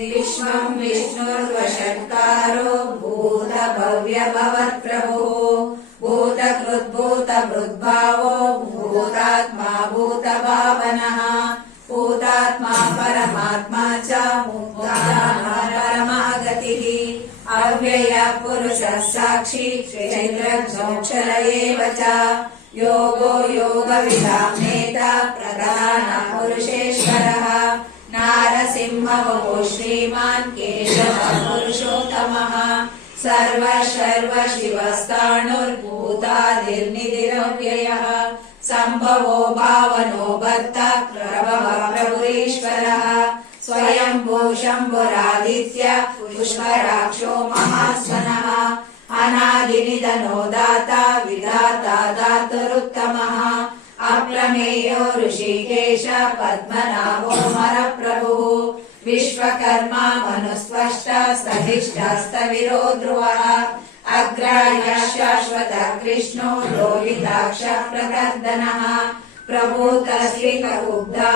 त्वं विष्णुर्वषट्कारो भूतभव्यभवत्प्रभुः भूतकृद्भूतभृद्भावो भूतात्मा भूतभावनः भूतात्मा परमात्मा च मुक्तात्मा परमागतिः अव्यय पुरुषः साक्षी चैत्रक्षोक्षर एव च योगो योगविदां नेता प्रधानः पुरुषेश्वरः नारसिंहवो श्रीमान् केशवः पुरुषोत्तमः सर्व सर्व शिवस्ताणुर्भूतादिर्निधिरव्ययः सम्भवो भावनो भर्ता प्रभव प्रभुरीश्वरः। स्वयम्भू शम्भुरादित्य पुष्कराक्षो महास्वनः। अनादिनिधनो दाता विधाता दातुरुत्तमः। अप्रमेयो ऋषिकेश पद्मनाभो विश्वकर्मा मनुस्पष्ट सहिष्ठस्तविरो ध्रुवः अग्राह्य शाश्वत कृष्णो लोहिताक्ष प्रकर्दनः प्रभूतस्त्रिकबुद्धा